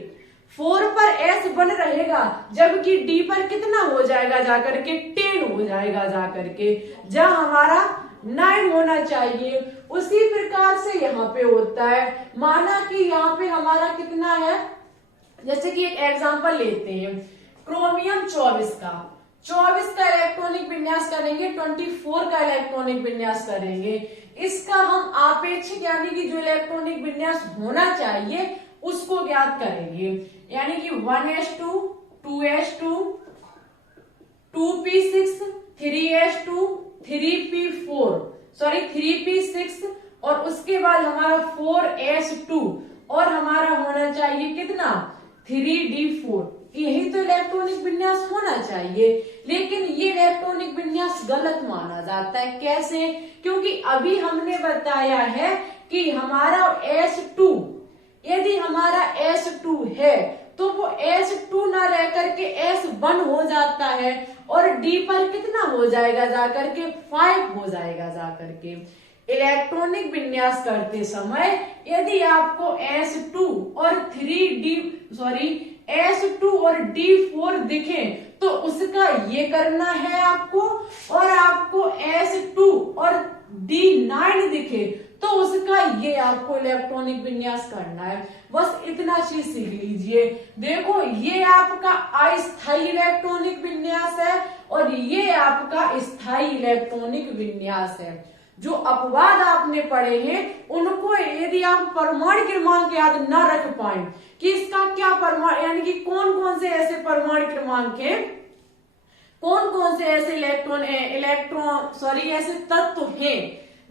4 पर S बन रहेगा, जबकि D पर कितना हो जाएगा जाकर के, 10 हो जाएगा जाकर के, जहां हमारा 9 होना चाहिए। उसी प्रकार से यहाँ पे होता है, माना कि यहाँ पे हमारा कितना है, जैसे कि एक एग्जांपल लेते हैं, क्रोमियम 24 का इलेक्ट्रॉनिक विन्यास करेंगे, 24 का इलेक्ट्रॉनिक विन्यास करेंगे। इसका हम आपेक्षिक यानी कि जो इलेक्ट्रॉनिक विन्यास होना चाहिए उसको ज्ञात करेंगे, यानी कि 1S2, 2S2, 2p6, 3S2, 3p6 और उसके बाद हमारा 4S2 और हमारा होना चाहिए कितना, 3D4। यही तो इलेक्ट्रॉनिक विन्यास होना चाहिए, लेकिन ये इलेक्ट्रॉनिक विन्यास गलत माना जाता है। कैसे? क्योंकि अभी हमने बताया है कि हमारा S2, यदि हमारा S2 है तो वो S2 ना रह करके S1 हो जाता है और D पर कितना हो जाएगा जाकर के, 5 हो जाएगा जाकर के। इलेक्ट्रॉनिक विन्यास करते समय यदि आपको S2 और D4 दिखे तो उसका ये करना है आपको, और आपको S2 और D9 दिखे तो उसका ये आपको इलेक्ट्रॉनिक विन्यास करना है। बस इतना चीज सीख लीजिए। देखो ये आपका अस्थायी इलेक्ट्रॉनिक विन्यास है और ये आपका स्थायी इलेक्ट्रॉनिक विन्यास है। जो अपवाद आपने पढ़े हैं उनको यदि आप परमाणु क्रमांक याद न रख पाए कि इसका क्या परमाणु, यानी कि कौन कौन से ऐसे परमाणु क्रमांक है, कौन कौन से ऐसे ऐसे तत्व हैं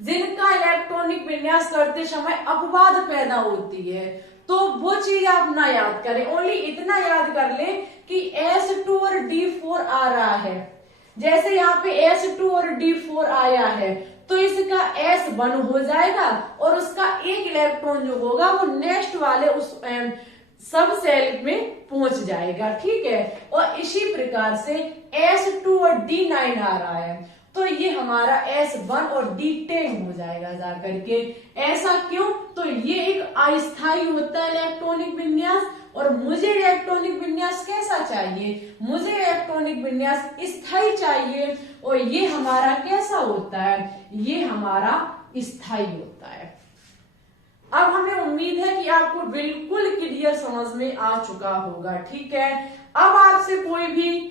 जिनका इलेक्ट्रॉनिक विन्यास करते समय अपवाद पैदा होती है, तो वो चीज आप ना याद करें। ओनली इतना याद कर लें कि S2 और D4 आ रहा है, जैसे यहाँ पे S2 और D4 आया है तो इसका S1 हो जाएगा और उसका एक इलेक्ट्रॉन जो होगा वो नेक्स्ट वाले उस सब सेल में पहुंच जाएगा, ठीक है। और इसी प्रकार से S2 और D9 आ रहा है तो ये हमारा S1 और D10 हो जाएगा जाकर के। ऐसा क्यों? तो ये एक अस्थायी होता है इलेक्ट्रॉनिक विन्यास, और मुझे इलेक्ट्रॉनिक विन्यास कैसा चाहिए, मुझे इलेक्ट्रॉनिक विन्यास स्थायी चाहिए, और ये हमारा कैसा होता है, ये हमारा स्थायी होता है। अब हमें उम्मीद है कि आपको बिल्कुल क्लियर समझ में आ चुका होगा, ठीक है। अब आपसे कोई भी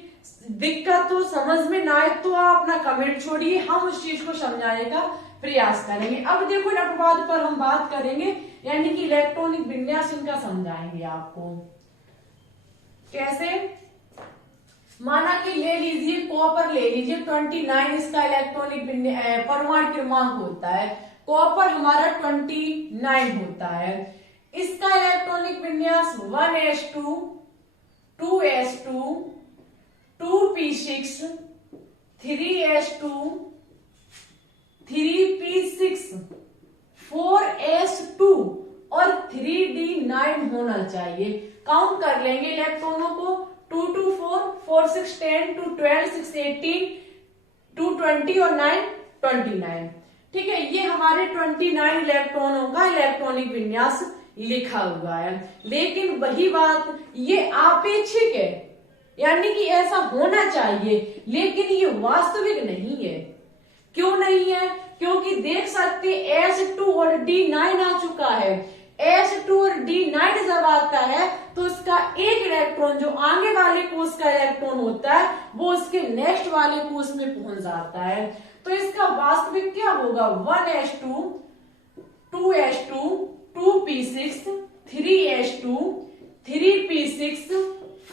दिक्कत तो समझ में ना आए तो आप अपना कमेंट छोड़िए, हम उस चीज को समझाने का प्रयास करेंगे। अब देखो अपवाद पर हम बात करेंगे, यानी कि इलेक्ट्रॉनिक विन्यास इनका समझाएंगे आपको। कैसे? माना कि ले लीजिए कॉपर, ले लीजिए 29 इसका इलेक्ट्रॉनिक परमाणु क्रमांक होता है, कॉपर हमारा 29 होता है। इसका इलेक्ट्रॉनिक विन्यास 1s2, 2s2, 2p6, 3s2, 3p6, चाहिए। काउंट कर लेंगे इलेक्ट्रॉनों को, 2 2 4, 4 6 10, 2 12, 6 18, 2 20 और 9 29। ठीक है, ये हमारे 29 इलेक्ट्रॉनों का इलेक्ट्रॉनिक विन्यास लिखा हुआ है। लेकिन वही बात, ये आपेक्षिक है, यानी कि ऐसा होना चाहिए, लेकिन ये वास्तविक नहीं है। क्यों नहीं है? क्योंकि देख सकते S2 और D9 आ चुका है। S2 और D9 जब आता है तो इसका एक इलेक्ट्रॉन जो आगे वाले कोष का इलेक्ट्रॉन होता है वो उसके नेक्स्ट वाले कोष में पहुंच जाता है। तो इसका वास्तविक क्या होगा? 1s2, 2s2, 2p6, 3s2, 3p6,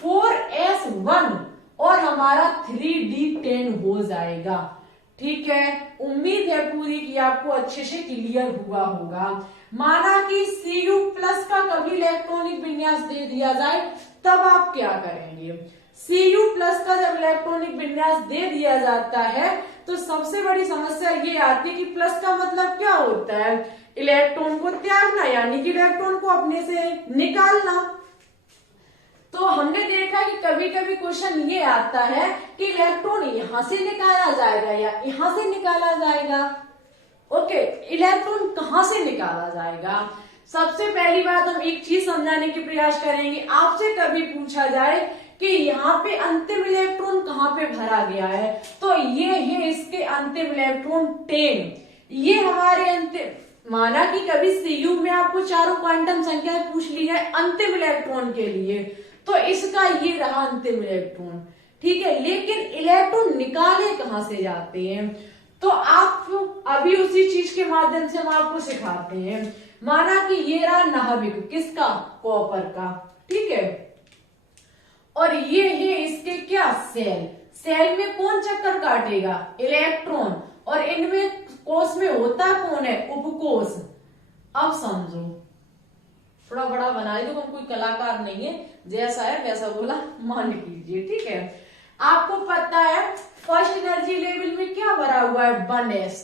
4s1 और हमारा 3d10 हो जाएगा। ठीक है, उम्मीद है पूरी कि आपको अच्छे से क्लियर हुआ होगा। माना कि Cu प्लस का कभी इलेक्ट्रॉनिक विन्यास दे दिया जाए तब आप क्या करेंगे? Cu प्लस का जब इलेक्ट्रॉनिक विन्यास दे दिया जाता है तो सबसे बड़ी समस्या ये आती है कि प्लस का मतलब क्या होता है? इलेक्ट्रॉन को त्यागना, यानी कि इलेक्ट्रॉन को अपने से निकालना। तो हमने देखा कि कभी कभी क्वेश्चन ये आता है कि इलेक्ट्रॉन यहां से निकाला जाएगा या यहां से निकाला जाएगा। ओके, इलेक्ट्रॉन कहां से निकाला जाएगा? सबसे पहली बात हम एक चीज समझाने की प्रयास करेंगे। आपसे कभी पूछा जाए कि यहाँ पे अंतिम इलेक्ट्रॉन कहाँ पे भरा गया है, तो ये है इसके अंतिम इलेक्ट्रॉन 10। ये हमारे अंतिम, माना कि कभी Cu में आपको चारों क्वांटम संख्याएं पूछ ली जाए अंतिम इलेक्ट्रॉन के लिए, तो इसका ये रहा अंतिम इलेक्ट्रॉन। ठीक है, लेकिन इलेक्ट्रॉन निकाले कहां से जाते हैं? तो आप अभी उसी चीज के माध्यम से हम आपको सिखाते हैं। माना कि ये रहा नाभिक, किसका? कॉपर का। ठीक है, और ये है इसके क्या? सेल। सेल में कौन चक्कर काटेगा? इलेक्ट्रॉन। और इनमें कोष में होता कौन है? उपकोष। अब समझो, थोड़ा बड़ा बनाए दो, हम कोई कलाकार नहीं है, जैसा है वैसा बोला मान लीजिए। ठीक है, आपको पता है फर्स्ट एनर्जी लेवल में क्या भरा हुआ है? 1s।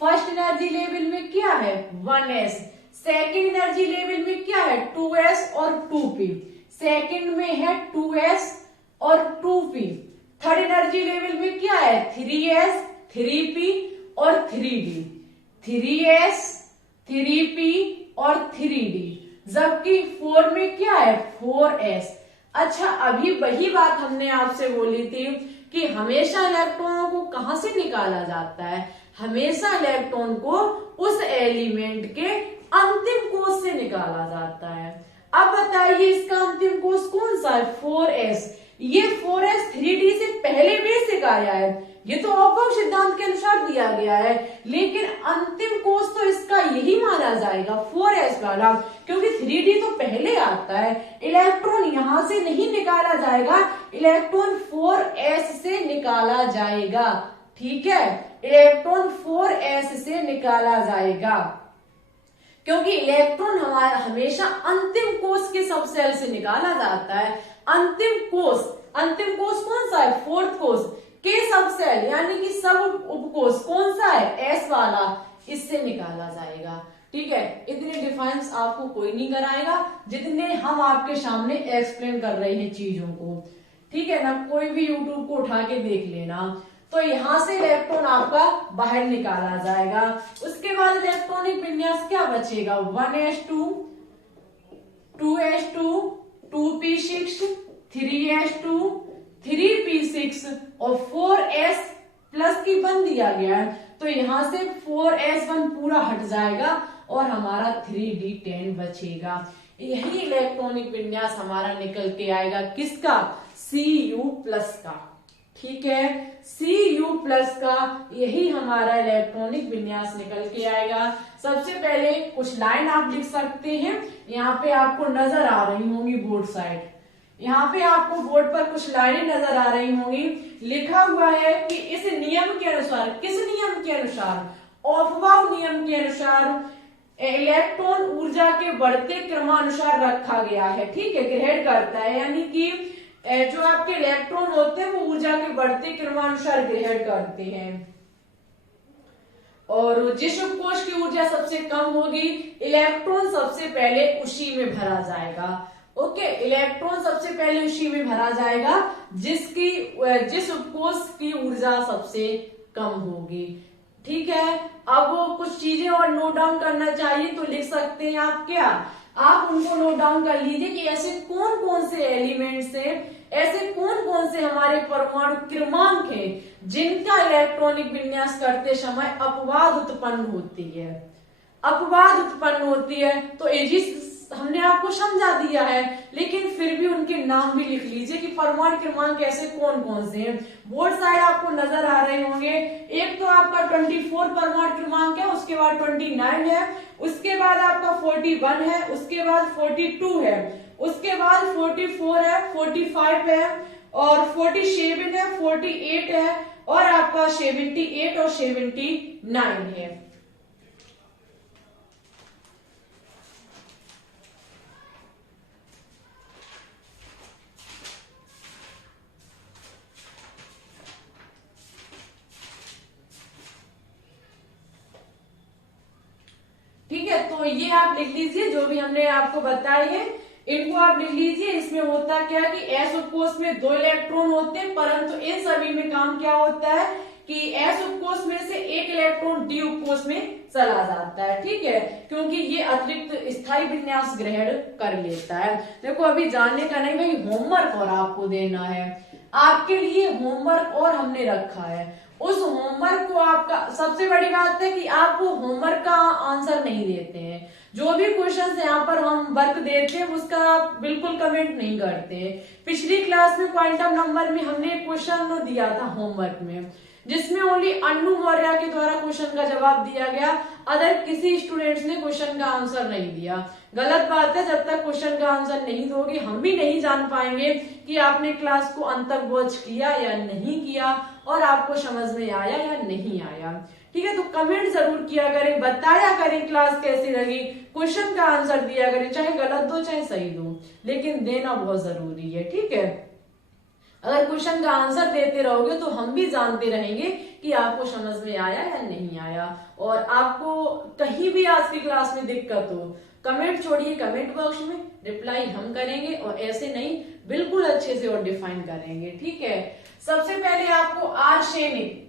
फर्स्ट एनर्जी लेवल में क्या है? 1s। सेकेंड एनर्जी लेवल में क्या है? 2s और 2p। सेकेंड में है 2s और 2p। थर्ड एनर्जी लेवल में क्या है? 3s, 3p और 3d। 3s, 3p और 3d। जबकि 4 में क्या है? 4s। अच्छा, अभी वही बात हमने आपसे बोली थी कि हमेशा इलेक्ट्रॉनों को कहां से निकाला जाता है? हमेशा इलेक्ट्रॉन को उस एलिमेंट के अंतिम कोष से निकाला जाता है। अब बताइए इसका अंतिम कोष कौन सा है? 4s। ये 4s 3d से पहले बेसिक आया है, ये तो ऑपवर्क सिद्धांत के अनुसार दिया गया है, लेकिन अंतिम कोष तो इसका यही माना जाएगा 4s वाला, क्योंकि 3d तो पहले आता है। इलेक्ट्रॉन यहां से नहीं निकाला जाएगा, इलेक्ट्रॉन 4s से निकाला जाएगा। ठीक है, इलेक्ट्रॉन 4s से निकाला जाएगा, क्योंकि इलेक्ट्रॉन हमारा हमेशा अंतिम कोष के सब सेल से निकाला जाता है। अंतिम कोष कौन सा है? फोर्थ कोष के सब सेल, यानी कि सब उपकोष कौन सा है? S वाला, इससे निकाला जाएगा। ठीक है, इतने डिफरेंस आपको कोई नहीं कराएगा जितने हम आपके सामने एक्सप्लेन कर रहे हैं चीजों को। ठीक है ना, कोई भी यूट्यूब को उठा के देख लेना। तो यहां से इलेक्ट्रॉन आपका बाहर निकाला जाएगा। उसके बाद इलेक्ट्रॉनिक विन्यास क्या बचेगा? 1s2, 2s2, 2p6, 3s2, 3p6 और 4s प्लस की 1 दिया गया है, तो यहां से 4s1 पूरा हट जाएगा और हमारा 3d10 बचेगा। यही इलेक्ट्रॉनिक विन्यास हमारा निकल के आएगा, किसका? Cu प्लस का। ठीक है, Cu प्लस का यही हमारा इलेक्ट्रॉनिक विन्यास निकल के आएगा। सबसे पहले कुछ लाइन आप लिख सकते हैं, यहाँ पे आपको नजर आ रही होंगी बोर्ड साइड, यहाँ पे आपको बोर्ड पर कुछ लाइनें नजर आ रही होंगी। लिखा हुआ है कि इस नियम के अनुसार, किस नियम के अनुसार? ऑफबाउ नियम के अनुसार इलेक्ट्रॉन ऊर्जा के बढ़ते क्रमानुसार रखा गया है। ठीक है, ग्रहण करता है, यानी कि जो आपके इलेक्ट्रॉन होते हैं वो ऊर्जा के बढ़ते क्रमानुसार ग्रहण करते हैं, और जिस उपकोष की ऊर्जा सबसे कम होगी इलेक्ट्रॉन सबसे पहले उसी में भरा जाएगा। ओके, इलेक्ट्रॉन सबसे पहले उसी में भरा जाएगा जिस उपकोष की ऊर्जा सबसे कम होगी। ठीक है, अब वो कुछ चीजें और नोट डाउन करना चाहिए तो लिख सकते हैं आप क्या, आप उनको नोट डाउन कर लीजिए कि ऐसे कौन कौन से एलिमेंट्स हैं, ऐसे कौन कौन से हमारे परमाणु क्रमांक हैं जिनका इलेक्ट्रॉनिक विन्यास करते समय अपवाद उत्पन्न होती है। अपवाद उत्पन्न होती है तो एजिस हमने आपको समझा दिया है, लेकिन फिर भी उनके नाम भी लिख लीजिए कि परमाणु क्रमांक ऐसे कौन कौन से हैं। बोर्ड साइड आपको नजर आ रहे होंगे, एक तो आपका 24 परमाणु क्रमांक है, उसके बाद 29 है, उसके बाद आपका 41 है, उसके बाद 42 है, उसके बाद 44 है, 45 है और 47 है, 48 है और आपका 78 और 79 है। ठीक है, तो ये आप लिख लीजिए जो भी हमने आपको बताए हैं, इनको आप लिख लीजिए। इसमें होता क्या कि एस उपकोष में 2 इलेक्ट्रॉन होते हैं, परंतु इन सभी में काम क्या होता है कि एस उपकोष में से 1 इलेक्ट्रॉन डी उपकोष में चला जाता है। ठीक है, क्योंकि ये अतिरिक्त स्थायी विन्यास ग्रहण कर लेता है। देखो अभी जानने का नहीं भाई, होमवर्क और आपको देना है, आपके लिए होमवर्क और हमने रखा है। उस होमवर्क को आपका सबसे बड़ी बात है कि आप वो होमवर्क का आंसर नहीं देते हैं। जो भी क्वेश्चन यहाँ पर हम वर्क देते हैं उसका आप बिल्कुल कमेंट नहीं करते हैं। पिछली क्लास में क्वांटम नंबर में हमने एक क्वेश्चन दिया था होमवर्क में, जिसमें ओनली अन्नू मौर्य के द्वारा क्वेश्चन का जवाब दिया गया, अदर किसी स्टूडेंट्स ने क्वेश्चन का आंसर नहीं दिया। गलत बात है, जब तक क्वेश्चन का आंसर नहीं दोगे हम भी नहीं जान पाएंगे कि आपने क्लास को अंत तक वॉच किया या नहीं किया और आपको समझ में आया या नहीं आया। ठीक है, तो कमेंट जरूर किया करें, बताया करें क्लास कैसी लगी, क्वेश्चन का आंसर दिया करें, चाहे गलत दो चाहे सही दो, लेकिन देना बहुत जरूरी है। ठीक है, अगर क्वेश्चन का आंसर देते रहोगे तो हम भी जानते रहेंगे कि आपको समझ में आया या नहीं आया। और आपको कहीं भी आज की क्लास में दिक्कत हो, कमेंट छोड़िए कमेंट बॉक्स में, रिप्लाई हम करेंगे और ऐसे नहीं बिल्कुल अच्छे से और डिफाइन करेंगे। ठीक है, सबसे पहले आपको आर्सेनिक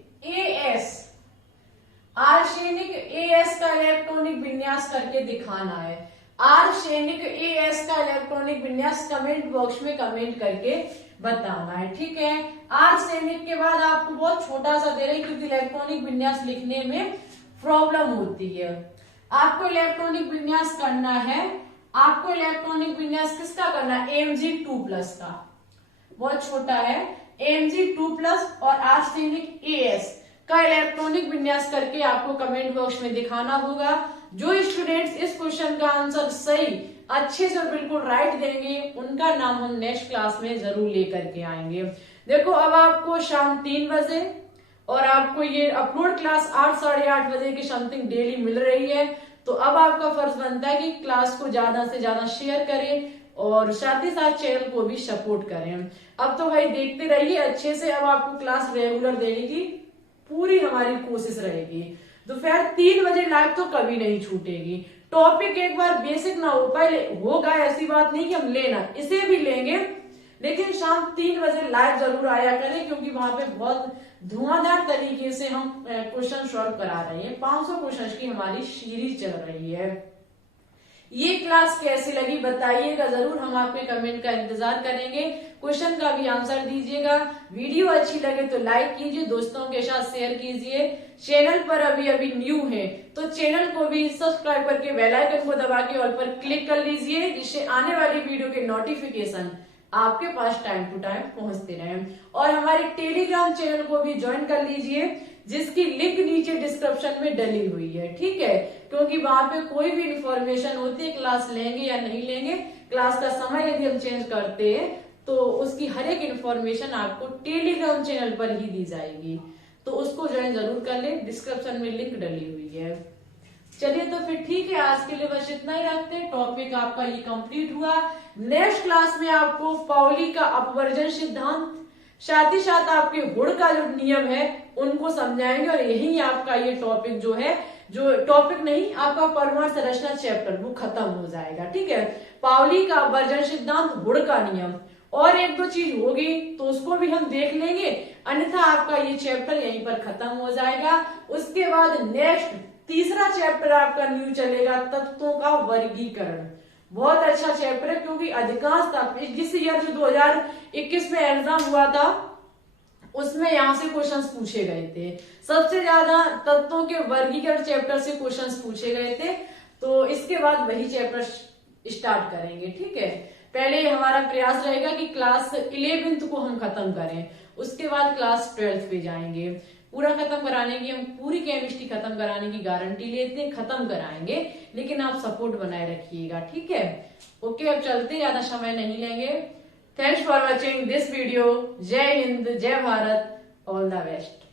एएस का इलेक्ट्रॉनिक विन्यास करके दिखाना है। आर्सेनिक एएस का इलेक्ट्रॉनिक विन्यास कमेंट बॉक्स में कमेंट करके बताना है। ठीक है, आर्सेनिक के बाद आपको बहुत छोटा सा दे रहे हैं क्योंकि इलेक्ट्रॉनिक विन्यास लिखने में प्रॉब्लम होती है। आपको इलेक्ट्रॉनिक विन्यास करना है, आपको इलेक्ट्रॉनिक विन्यास किसका करना है, Mg2+ का, बहुत छोटा है, Mg2+ और आर्सेनिक एएस का इलेक्ट्रॉनिक विन्यास करके आपको कमेंट बॉक्स में दिखाना होगा। जो स्टूडेंट्स इस क्वेश्चन का आंसर सही अच्छे से बिल्कुल राइट देंगे उनका नाम हम नेक्स्ट क्लास में जरूर लेकर के आएंगे। देखो अब आपको शाम 3 बजे और आपको ये अपलोड क्लास 8 साढ़े 8 बजे की समथिंग डेली मिल रही है, तो अब आपका फर्ज बनता है कि क्लास को ज्यादा से ज्यादा शेयर करें और साथ ही साथ चैनल को भी सपोर्ट करें। अब तो भाई देखते रहिए अच्छे से, अब आपको क्लास रेगुलर देने की पूरी हमारी कोशिश रहेगी। दोपहर 3 बजे लाइव तो कभी नहीं छूटेगी। टॉपिक एक बार बेसिक ना हो पहले होगा, ऐसी बात नहीं कि हम लेना, इसे भी लेंगे, लेकिन शाम 3 बजे लाइव जरूर आया करें क्योंकि वहां पे बहुत धुआंधार तरीके से हम क्वेश्चन सॉल्व करा रहे हैं। 500 क्वेश्चन की हमारी सीरीज चल रही है। ये क्लास कैसी लगी बताइएगा जरूर, हम आपके कमेंट का इंतजार करेंगे। क्वेश्चन का भी आंसर दीजिएगा। वीडियो अच्छी लगे तो लाइक कीजिए, दोस्तों के साथ शेयर कीजिए। चैनल पर अभी न्यू है तो चैनल को भी सब्सक्राइब करके बेल आइकन को दबा के ऑल पर क्लिक कर लीजिए, जिससे आने वाली वीडियो के नोटिफिकेशन आपके पास टाइम टू टाइम पहुंचते रहें। और हमारे टेलीग्राम चैनल को भी ज्वाइन कर लीजिए, जिसकी लिंक नीचे डिस्क्रिप्शन में डली हुई है। ठीक है, क्योंकि वहां पे कोई भी इंफॉर्मेशन होती है, क्लास लेंगे या नहीं लेंगे, क्लास का समय यदि हम चेंज करते हैं तो उसकी हर एक इंफॉर्मेशन आपको टेलीग्राम चैनल पर ही दी जाएगी, तो उसको ज्वाइन जरूर कर ले, डिस्क्रिप्शन में लिंक डली हुई है। चलिए तो फिर ठीक है, आज के लिए बस इतना ही रखते हैं। टॉपिक आपका ये कंप्लीट हुआ। नेक्स्ट क्लास में आपको पाउली का अपवर्जन सिद्धांत, साथ ही साथ आपके हुड का जो नियम है उनको समझाएंगे और यही आपका ये टॉपिक जो है जो टॉपिक नहीं, आपका परमाणु संरचना चैप्टर वो खत्म हो जाएगा। ठीक है, पाउली का वर्जन सिद्धांत, हुड का नियम और एक दो चीज होगी तो उसको भी हम देख लेंगे, अन्यथा आपका ये चैप्टर यहीं पर खत्म हो जाएगा। उसके बाद नेक्स्ट तीसरा चैप्टर आपका न्यू चलेगा, तत्वों का वर्गीकरण। बहुत अच्छा चैप्टर है, क्योंकि अधिकांश जिस ईयर जो 2021 में एग्जाम हुआ था उसमें यहाँ से क्वेश्चंस पूछे गए थे। सबसे ज्यादा तत्वों के वर्गीकरण चैप्टर से क्वेश्चंस पूछे गए थे। तो इसके बाद वही चैप्टर स्टार्ट करेंगे। ठीक है, पहले हमारा प्रयास रहेगा कि क्लास 11th को हम खत्म करें, उसके बाद क्लास 12th पे जाएंगे। पूरा खत्म कराने की, हम पूरी केमिस्ट्री खत्म कराने की गारंटी लेते हैं, खत्म कराएंगे, लेकिन आप सपोर्ट बनाए रखिएगा। ठीक है, ओके, अब चलते, ज्यादा समय नहीं लेंगे। Thanks for watching this video. जय हिंद, जय भारत, ऑल द बेस्ट।